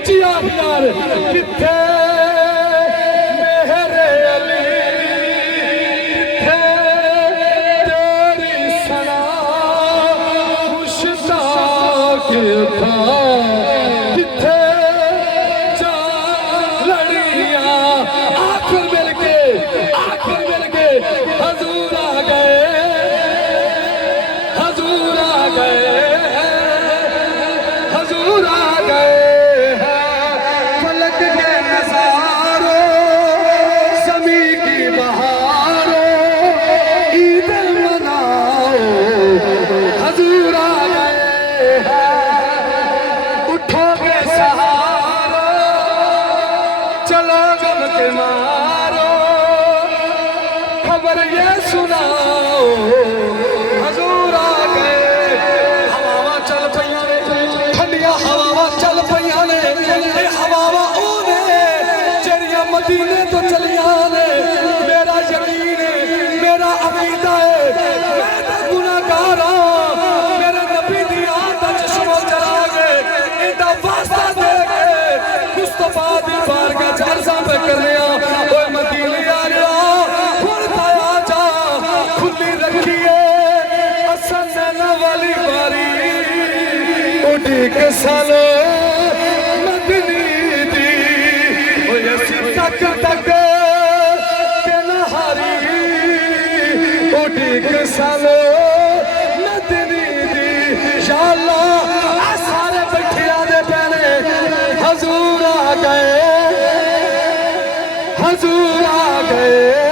اچھی آخ یار کتھے میرے علی کتھے تیری سنا مشتاق تھا کتھے جان لڑیاں آخر مل کے حضور آ گئے حضور آ گئے حضور آ گئے فلک کے نظاروں زمیں کی بہاروں عید مناؤ حضور آ گئے اٹھو گے سہارو چلو غم کے مارو خبر یہ سناؤ حضور آ گئے ہواواں چل پئیاں نے ٹھنڈیاں ہواواں چل پئیاں نے اے ہواواں او نے جڑیاں مدینے تو چلیاں نے میرا یقین ہے میرا عقیدہ ہے میں تے گناہگار ہاں میرے نبی دی آن دا چشمہ چلا گئے ایندا واسطہ دے کے مصطفیٰ دی بارگاہ چ عرضاں پہ کرنے اوے مدینے آلیا ہن تایا جا کھلی رکھیے اساں نینا والی باری اٹھی کے سالو مدنی دی اوے اسی تک کہ نہاری اٹھی کے سالو مدنی دی یا اللہ اے سارے بیٹھے آدھے پہنے حضور آ گئے حضور آ گئے